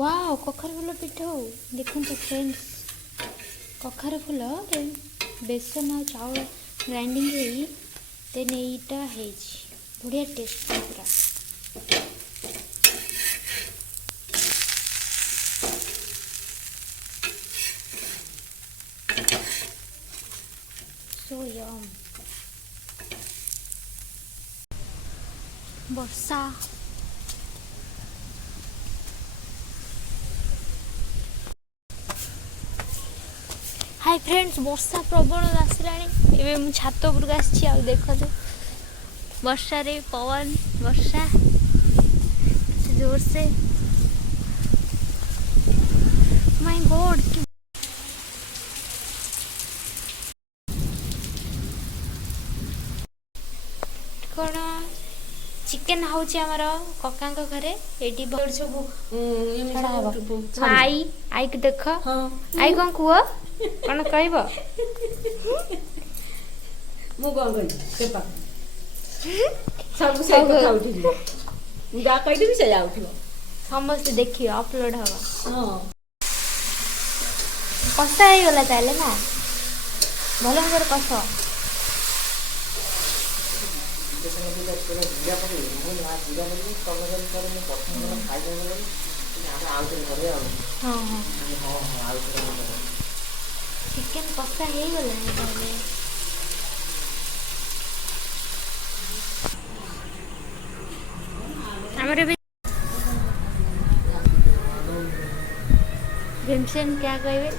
wow कखार फूल पिठा देखो friends कखार फूल बेसन और चाउल ग्राइंडिंग होई देन एटा है बढ़िया टेस्ट पूरा सो यम वर्षा हाय फ्रेंड्स वर्षा प्रबल आसला एवं छात उपरक आ देखो वर्षा रे पवन वर्षा जोर से माय गॉड कौन चिकेन हाउची आमर कका घरे एटी सब आई आई को देख आई कौन कुह कौन कहब समस्त देखिए अपलोड हम कषा हो गला ताले ना भल भाव कष चिकेन कषा हो गला भीमसेन क्या कहबे